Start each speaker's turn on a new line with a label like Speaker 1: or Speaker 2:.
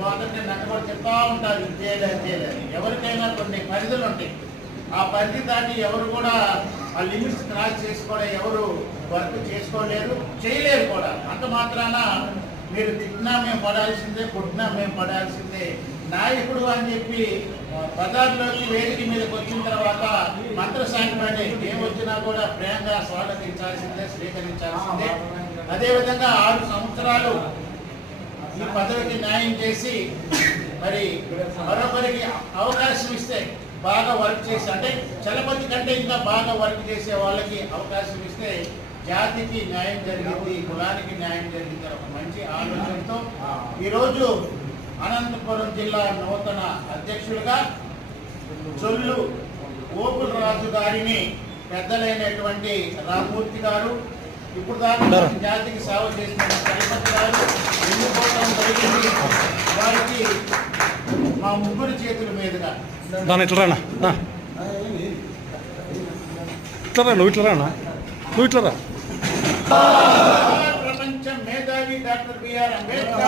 Speaker 1: నన్ను కూడా చెప్తా ఉంటారు ఇది చేయలేదు చేయలేదు ఎవరికైనా కొన్ని పరిధులు ఉంటాయి. ఆ పరిధి దాటి ఎవరు కూడా ఆ లిమిట్స్ క్రాస్ చేసుకోవడం ఎవరు వర్క్ చేసుకోలేరు చేయలేరు కూడా. అంత మాత్రాన మీరు తిట్టినా మేము పడాల్సిందే కొట్టినా మేము పడాల్సిందే. నాయకుడు అని చెప్పి బజార్లోకి వేదిక మీదకి వచ్చిన తర్వాత మంత్ర సాంగ్రాన్ని ఏం వచ్చినా కూడా ప్రేమగా స్వాగతించాల్సిందే స్వీకరించాల్సిందే. అదేవిధంగా ఆరు సంవత్సరాలు ఈ పదవికి న్యాయం చేసి మరి మరొకరికి అవకాశం ఇస్తే బాగా వర్క్ చేసి అంటే చలపతి కంటే ఇంకా బాగా వర్క్ చేసే వాళ్ళకి అవకాశం ఇస్తే జాతికి న్యాయం జరిగింది కులానికి న్యాయం జరిగింది ఒక మంచి ఆలోచనతో ఈరోజు అనంతపురం జిల్లా నూతన అధ్యక్షులుగా చొల్లు గోకుల రాజు గారిని పెద్దలైనటువంటి రామూర్తి గారు ఇప్పుడు దాకా జాతికి సేవ చేసిన చలపతి గారు ముగ్గురు చేతుల మీదుగా
Speaker 2: దాని ఇట్లా రానా దా. ఇట్లా రా నువ్వు ఇట్లా రానా నువ్వు ఇట్లా రా
Speaker 1: ప్రపంచ మేధావి డాక్టర్ బిఆర్ అంబేద్కర్